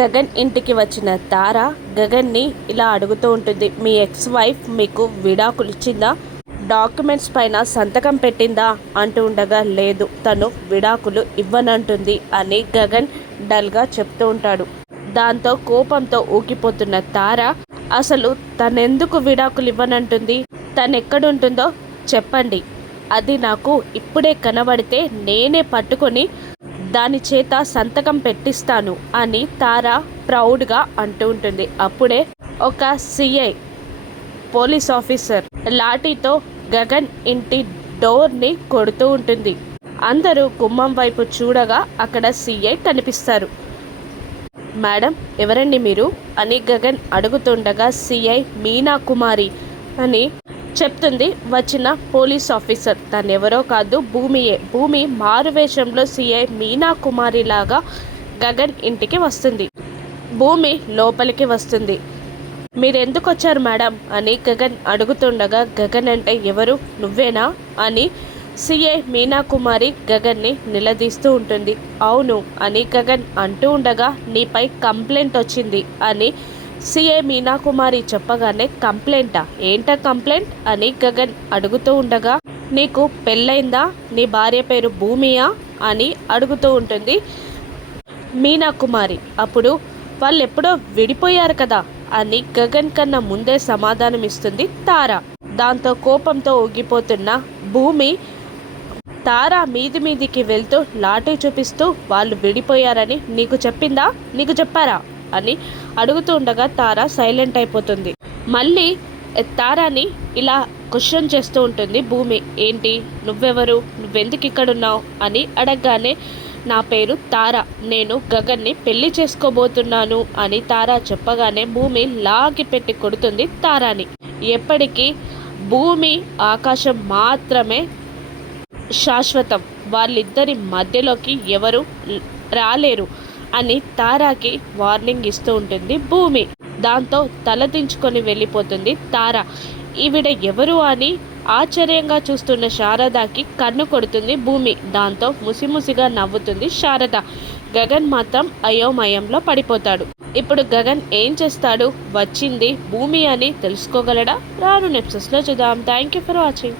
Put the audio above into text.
గగన్ ఇంటికి వచ్చిన తార గగన్ని ఇలా అడుగుతూ ఉంటుంది, మీ ఎక్స్ వైఫ్ మీకు విడాకులు ఇచ్చిందా, డాక్యుమెంట్స్ పైన సంతకం పెట్టిందా అంటూ ఉండగా, లేదు తను విడాకులు ఇవ్వనంటుంది అని గగన్ డల్గా చెప్తూ ఉంటాడు. దాంతో కోపంతో ఊగిపోతున్న తార, అసలు తనెందుకు విడాకులు ఇవ్వనంటుంది, తనెక్కడుంటుందో చెప్పండి, అది నాకు ఇప్పుడే కనబడితే నేనే పట్టుకొని దాని చేత సంతకం పెట్టిస్తాను అని తార ప్రౌడ్గా అంటూ ఉంటుంది. అప్పుడే ఒక సిఐ పోలీస్ ఆఫీసర్ లాఠీతో గగన్ ఇంటి డోర్ని కొడుతూ ఉంటుంది. అందరూ గుమ్మం వైపు చూడగా అక్కడ సిఐ కనిపిస్తారు. మేడం ఎవరండి మీరు అని గగన్ అడుగుతుండగా, సిఐ మీనా కుమారి అని చెప్తుంది వచ్చిన పోలీస్ ఆఫీసర్. తనెవరో కాదు, భూమియే. భూమి మారువేషంలో సిఐ మీనా కుమారి లాగా గగన్ ఇంటికి వస్తుంది. భూమి లోపలికి వస్తుంది. మీరెందుకు వచ్చారు మేడం అని గగన్ అడుగుతుండగా, గగన్ అంటే ఎవరు, నువ్వేనా అని సిఐ మీనా కుమారి గగన్ని నిలదీస్తూ ఉంటుంది. అవును అని గగన్ అంటూ ఉండగా, నీపై కంప్లైంట్ వచ్చింది అని సిఐ మీనా కుమారి చెప్పగానే, కంప్లైంటా, ఏంటా కంప్లైంట్ అని గగన్ అడుగుతూ ఉండగా, నీకు పెళ్ళైందా, నీ భార్య పేరు భూమియా అని అడుగుతూ ఉంటుంది మీనా కుమారి. అప్పుడు వాళ్ళు ఎప్పుడో విడిపోయారు కదా అని గగన్ కన్నా ముందే సమాధానం ఇస్తుంది తార. దాంతో కోపంతో ఊగిపోతున్న భూమి తార మీదికి వెళ్తూ లాఠీ చూపిస్తూ, వాళ్ళు విడిపోయారని నీకు చెప్పిందా, నీకు చెప్పారా అని అడుగుతూ ఉండగా తార సైలెంట్ అయిపోతుంది. మళ్ళీ తారాని ఇలా క్వశ్చన్ చేస్తూ ఉంటుంది భూమి. ఏంటి, నువ్వెవరు, నువ్వెందుకు ఇక్కడున్నావు అని అడగగానే, నా పేరు తార, నేను గగన్ని పెళ్లి చేసుకోబోతున్నాను అని తార చెప్పగానే భూమి లాగి పెట్టి కొడుతుంది తారాని. ఎప్పటికీ భూమి ఆకాశం మాత్రమే శాశ్వతం, వాళ్ళిద్దరి మధ్యలోకి ఎవరు రాలేరు అని తారాకి వార్నింగ్ ఇస్తూ ఉంటుంది భూమి. దాంతో తలదించుకొని వెళ్ళిపోతుంది తార. ఈవిడ ఎవరు అని ఆశ్చర్యంగా చూస్తున్న శారదకి కన్ను కొడుతుంది భూమి. దాంతో ముసిముసిగా నవ్వుతుంది శారద. గగన్ మాత్రం అయోమయంలో పడిపోతాడు. ఇప్పుడు గగన్ ఏం చేస్తాడు, వచ్చింది భూమి అని తెలుసుకోగలడా, రాను ఎపిసోడ్స్లో చూద్దాం. Thank you for watching.